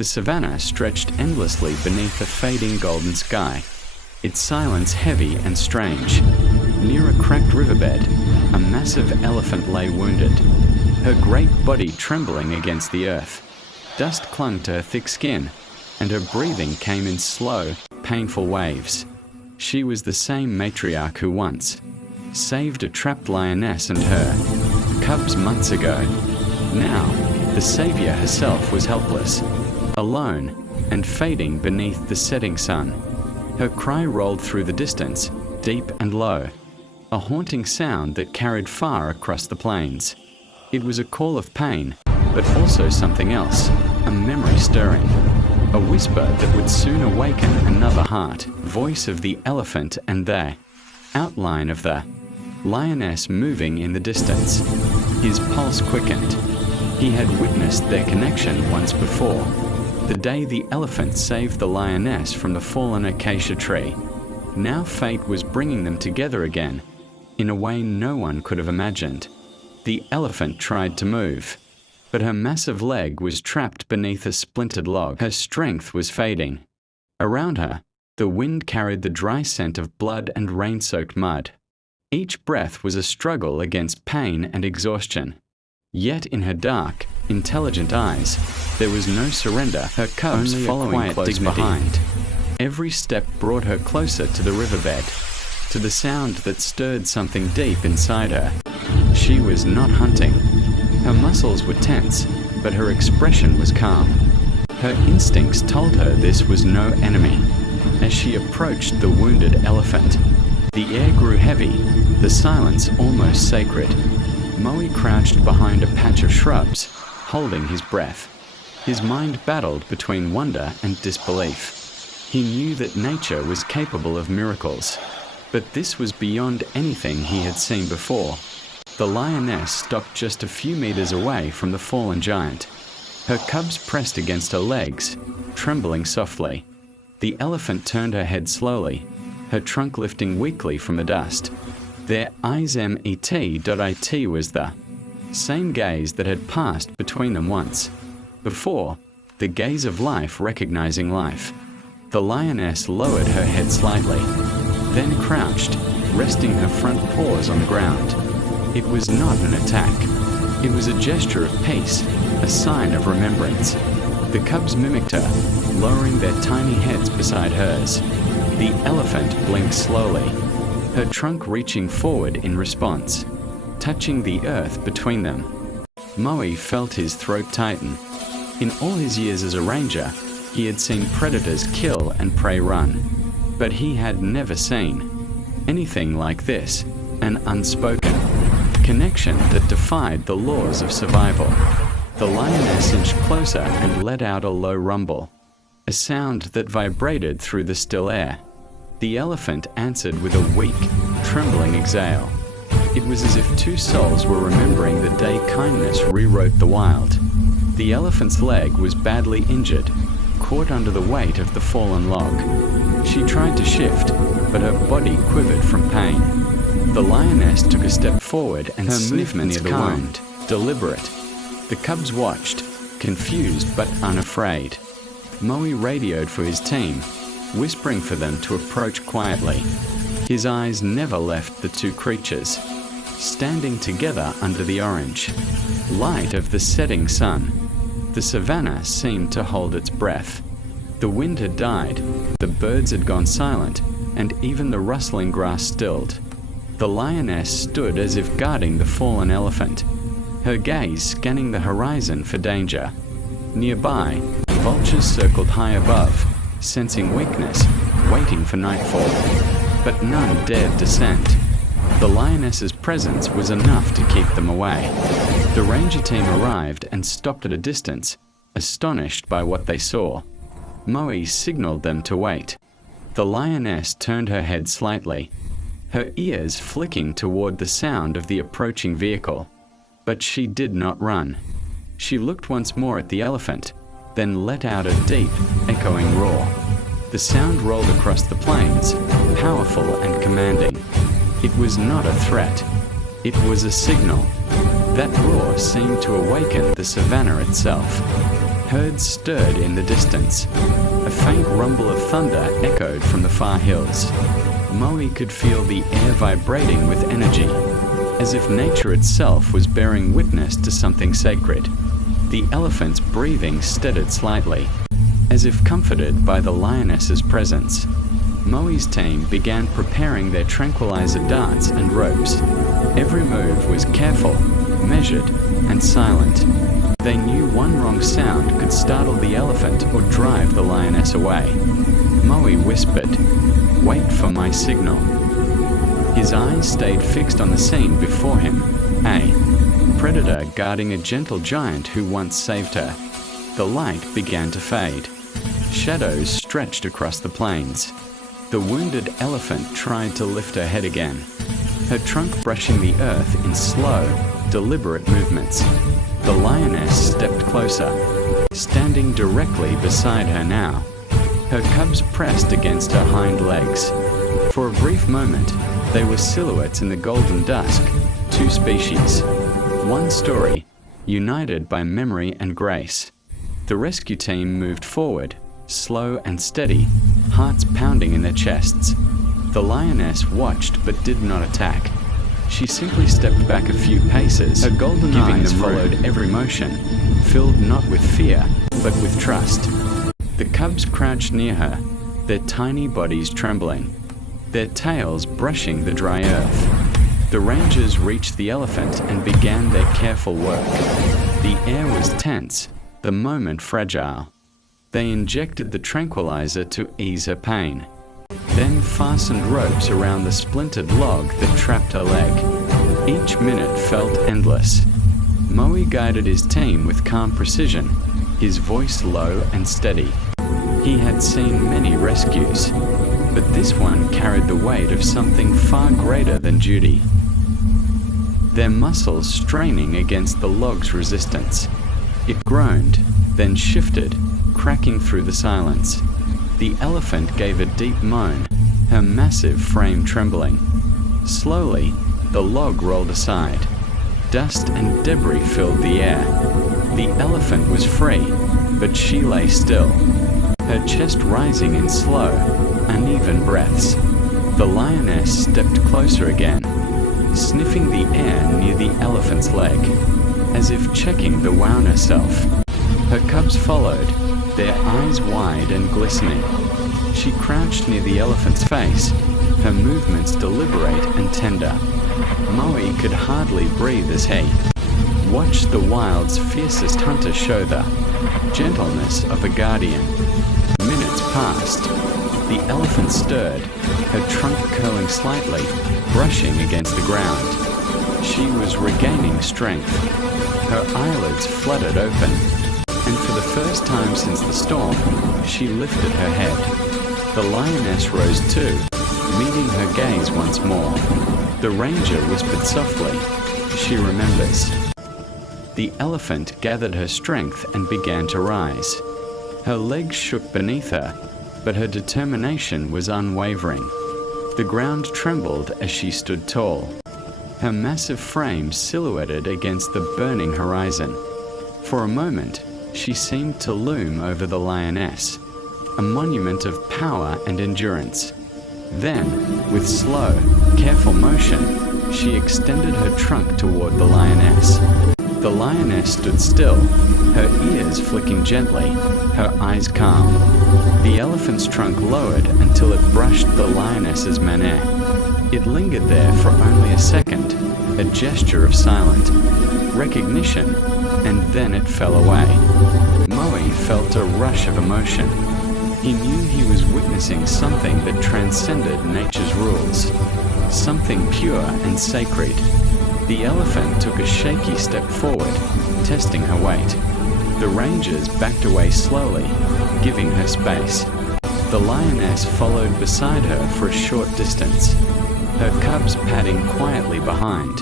The savannah stretched endlessly beneath a fading golden sky, its silence heavy and strange. Near a cracked riverbed, a massive elephant lay wounded, her great body trembling against the earth. Dust clung to her thick skin, and her breathing came in slow, painful waves. She was the same matriarch who once saved a trapped lioness and her cubs months ago. Now, the savior herself was helpless, alone and fading beneath the setting sun. Her cry rolled through the distance, deep and low, a haunting sound that carried far across the plains. It was a call of pain, but also something else, a memory stirring, a whisper that would soon awaken another heart. Voice of the elephant and the outline of the lioness moving in the distance. His pulse quickened. He had witnessed their connection once before, the day the elephant saved the lioness from the fallen acacia tree. Now fate was bringing them together again, in a way no one could have imagined. The elephant tried to move, but her massive leg was trapped beneath a splintered log. Her strength was fading. Around her, the wind carried the dry scent of blood and rain-soaked mud. Each breath was a struggle against pain and exhaustion. Yet in her dark, intelligent eyes, there was no surrender, her cubs only following close behind. Every step brought her closer to the riverbed, to the sound that stirred something deep inside her. She was not hunting. Her muscles were tense, but her expression was calm. Her instincts told her this was no enemy. As she approached the wounded elephant, the air grew heavy, the silence almost sacred. Moe crouched behind a patch of shrubs, holding his breath. His mind battled between wonder and disbelief. He knew that nature was capable of miracles, but this was beyond anything he had seen before. The lioness stopped just a few meters away from the fallen giant. Her cubs pressed against her legs, trembling softly. The elephant turned her head slowly, her trunk lifting weakly from the dust. Their eyes-met.it was the same gaze that had passed between them once. Before, the gaze of life recognizing life. The lioness lowered her head slightly, then crouched, resting her front paws on the ground. It was not an attack. It was a gesture of peace, a sign of remembrance. The cubs mimicked her, lowering their tiny heads beside hers. The elephant blinked slowly, her trunk reaching forward in response, touching the earth between them. Moe felt his throat tighten. In all his years as a ranger, he had seen predators kill and prey run, but he had never seen anything like this, an unspoken connection that defied the laws of survival. The lioness inched closer and let out a low rumble, a sound that vibrated through the still air. The elephant answered with a weak, trembling exhale. It was as if two souls were remembering the day kindness rewrote the wild. The elephant's leg was badly injured, caught under the weight of the fallen log. She tried to shift, but her body quivered from pain. The lioness took a step forward and her movements near the wound, deliberate. The cubs watched, confused but unafraid. Moe radioed for his team, whispering for them to approach quietly. His eyes never left the two creatures, standing together under the orange light of the setting sun. The savannah seemed to hold its breath. The wind had died, the birds had gone silent, and even the rustling grass stilled. The lioness stood as if guarding the fallen elephant, her gaze scanning the horizon for danger. Nearby, vultures circled high above, sensing weakness, waiting for nightfall. But none dared descend. The lioness's presence was enough to keep them away. The ranger team arrived and stopped at a distance, astonished by what they saw. Moe signaled them to wait. The lioness turned her head slightly, her ears flicking toward the sound of the approaching vehicle. But she did not run. She looked once more at the elephant, then let out a deep, echoing roar. The sound rolled across the plains, powerful and commanding. It was not a threat. It was a signal. That roar seemed to awaken the savannah itself. Herds stirred in the distance. A faint rumble of thunder echoed from the far hills. Moe could feel the air vibrating with energy, as if nature itself was bearing witness to something sacred. The elephant's breathing steadied slightly, as if comforted by the lioness's presence. Moe's team began preparing their tranquilizer darts and ropes. Every move was careful, measured, and silent. They knew one wrong sound could startle the elephant or drive the lioness away. Moe whispered, "Wait for my signal." His eyes stayed fixed on the scene before him, a predator guarding a gentle giant who once saved her. The light began to fade. Shadows stretched across the plains. The wounded elephant tried to lift her head again, her trunk brushing the earth in slow, deliberate movements. The lioness stepped closer, standing directly beside her now. Her cubs pressed against her hind legs. For a brief moment, they were silhouettes in the golden dusk, two species, one story, united by memory and grace. The rescue team moved forward, slow and steady, hearts pounding in their chests. The lioness watched but did not attack. She simply stepped back a few paces, her golden eyes followed every motion, filled not with fear, but with trust. The cubs crouched near her, their tiny bodies trembling, their tails brushing the dry earth. The rangers reached the elephant and began their careful work. The air was tense, the moment fragile. They injected the tranquilizer to ease her pain, then fastened ropes around the splintered log that trapped her leg. Each minute felt endless. Moe guided his team with calm precision, his voice low and steady. He had seen many rescues, but this one carried the weight of something far greater than duty. Their muscles straining against the log's resistance. It groaned, then shifted, cracking through the silence. The elephant gave a deep moan, her massive frame trembling. Slowly, the log rolled aside. Dust and debris filled the air. The elephant was free, but she lay still, her chest rising in slow, uneven breaths. The lioness stepped closer again, sniffing the air near the elephant's leg, as if checking the wound herself. Her cubs followed, their eyes wide and glistening. She crouched near the elephant's face, her movements deliberate and tender. Moe could hardly breathe as he watched the wild's fiercest hunter show the gentleness of a guardian. Minutes passed. The elephant stirred, her trunk curling slightly, brushing against the ground. She was regaining strength. Her eyelids fluttered open, and for the first time since the storm, she lifted her head. The lioness rose too, meeting her gaze once more. The ranger whispered softly, "She remembers." The elephant gathered her strength and began to rise. Her legs shook beneath her, but her determination was unwavering. The ground trembled as she stood tall, her massive frame silhouetted against the burning horizon. For a moment, she seemed to loom over the lioness, a monument of power and endurance. Then, with slow, careful motion, she extended her trunk toward the lioness. The lioness stood still, her ears flicking gently, her eyes calm. The elephant's trunk lowered until it brushed the lioness's manet. It lingered there for only a second, a gesture of silent recognition, and then it fell away. Moe felt a rush of emotion. He knew he was witnessing something that transcended nature's rules, something pure and sacred. The elephant took a shaky step forward, testing her weight. The rangers backed away slowly, giving her space. The lioness followed beside her for a short distance, her cubs padding quietly behind.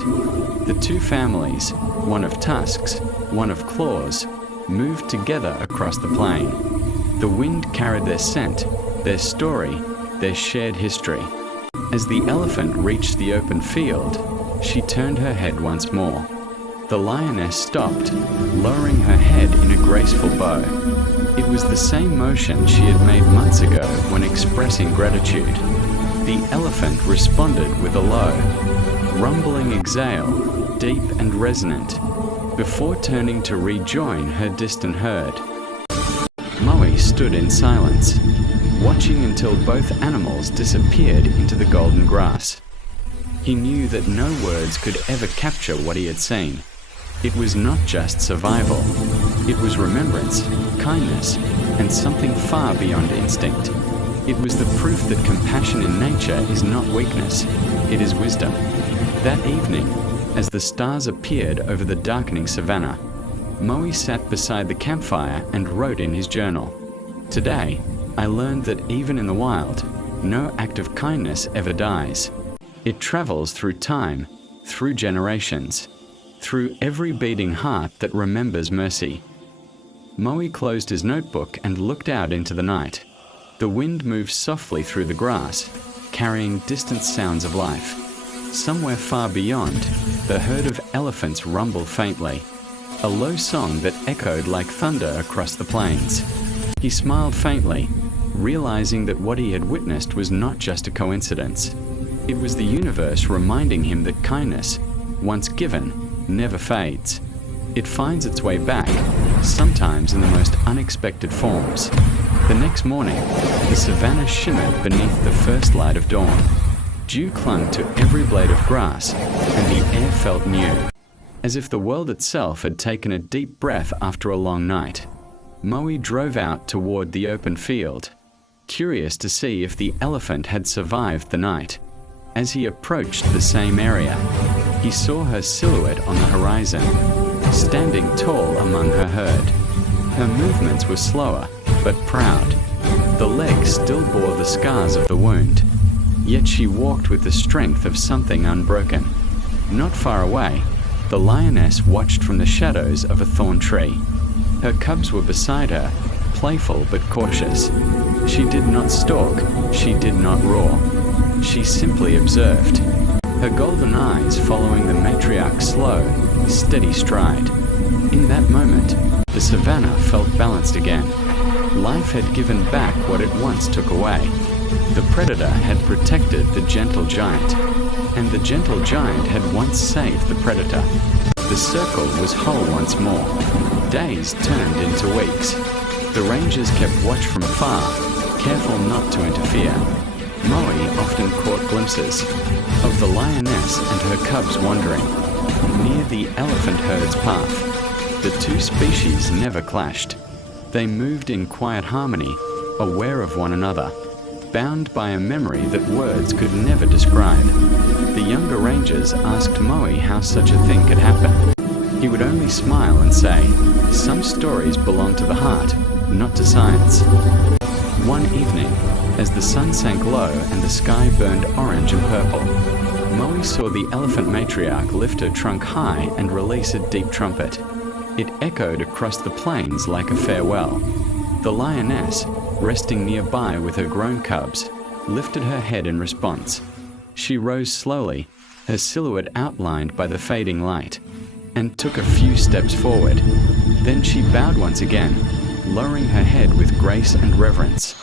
The two families, one of tusks, one of claws, moved together across the plain. The wind carried their scent, their story, their shared history. As the elephant reached the open field, she turned her head once more. The lioness stopped, lowering her head in a graceful bow. It was the same motion she had made months ago when expressing gratitude. The elephant responded with a low, rumbling exhale, deep and resonant, before turning to rejoin her distant herd. Moe stood in silence, watching until both animals disappeared into the golden grass. He knew that no words could ever capture what he had seen. It was not just survival. It was remembrance, kindness, and something far beyond instinct. It was the proof that compassion in nature is not weakness, it is wisdom. That evening, as the stars appeared over the darkening savannah, Moe sat beside the campfire and wrote in his journal. Today, I learned that even in the wild, no act of kindness ever dies. It travels through time, through generations, through every beating heart that remembers mercy. Moe closed his notebook and looked out into the night. The wind moved softly through the grass, carrying distant sounds of life. Somewhere far beyond, the herd of elephants rumbled faintly, a low song that echoed like thunder across the plains. He smiled faintly, realizing that what he had witnessed was not just a coincidence. It was the universe reminding him that kindness, once given, never fades. It finds its way back, sometimes in the most unexpected forms. The next morning, the savannah shimmered beneath the first light of dawn. Dew clung to every blade of grass, and the air felt new, as if the world itself had taken a deep breath after a long night. Moe drove out toward the open field, curious to see if the elephant had survived the night. As he approached the same area, he saw her silhouette on the horizon, standing tall among her herd. Her movements were slower, but proud. The legs still bore the scars of the wound, yet she walked with the strength of something unbroken. Not far away, the lioness watched from the shadows of a thorn tree. Her cubs were beside her, playful but cautious. She did not stalk, she did not roar. She simply observed, her golden eyes following the matriarch's slow, steady stride. In that moment, the savannah felt balanced again. Life had given back what it once took away. The predator had protected the gentle giant, and the gentle giant had once saved the predator. The circle was whole once more. Days turned into weeks. The rangers kept watch from afar, careful not to interfere. Moe often caught glimpses of the lioness and her cubs wandering near the elephant herd's path. The two species never clashed. They moved in quiet harmony, aware of one another, bound by a memory that words could never describe. The younger rangers asked Moe how such a thing could happen. He would only smile and say, "Some stories belong to the heart, not to science." One evening, as the sun sank low and the sky burned orange and purple, Moe saw the elephant matriarch lift her trunk high and release a deep trumpet. It echoed across the plains like a farewell. The lioness, resting nearby with her grown cubs, lifted her head in response. She rose slowly, her silhouette outlined by the fading light, and took a few steps forward. Then she bowed once again, lowering her head with grace and reverence.